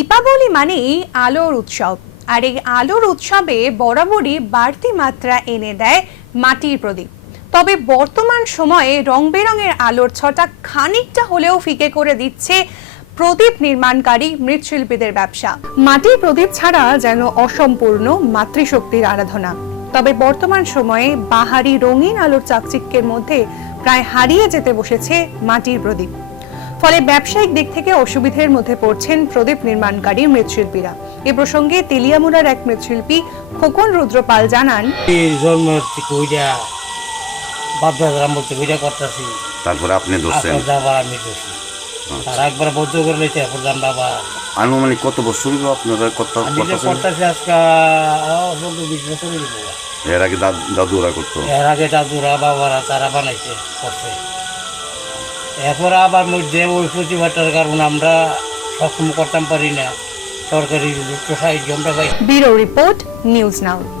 দীপাবলি মানেই আলোর উৎসব, আর এই আলোর উৎসবে বরাবরই বাড়তি মাত্রা এনে দেয় মাটির প্রদীপ। তবে বর্তমান সময়ে রং বেরঙের আলোর ছটা খানিকটা হলেও ফিকে করে দিচ্ছে প্রদীপ নির্মাণকারী মৃৎশিল্পীদের ব্যবসা। মাটির প্রদীপ ছাড়া যেন অসম্পূর্ণ মাতৃশক্তির আরাধনা। তবে বর্তমান সময়ে বাহারি রঙিন আলোর চাকচিক্যের মধ্যে প্রায় হারিয়ে যেতে বসেছে মাটির প্রদীপ। ফলে ব্যবসায়িক দিক থেকে অসুবিধার মধ্যে পড়ছেন প্রদীপ নির্মাণকারী মৃৎশিল্পীরা। এ প্রসঙ্গে তেলিয়ামুড়ার এক মৃৎশিল্পী খোকন রুদ্রপাল জানান, তারপরে আপনি ধরছেন, একবার বৌদ্ধ করে লইতে বাবা আনুমানিক কত বছর আপনারা করতেছি আজকে 20 বছর। এর আগে দাদুরা করতো, এর আগে দাদুরা বাবারা তারা বানাইছে করছে। এরপরে আবার মধ্যে ওই প্রতিভাটার কারণে আমরা সক্ষম করতাম পারি না, সরকারি সাহায্য আমরা পাই। ব্যুরো রিপোর্ট, নিউজ নাও।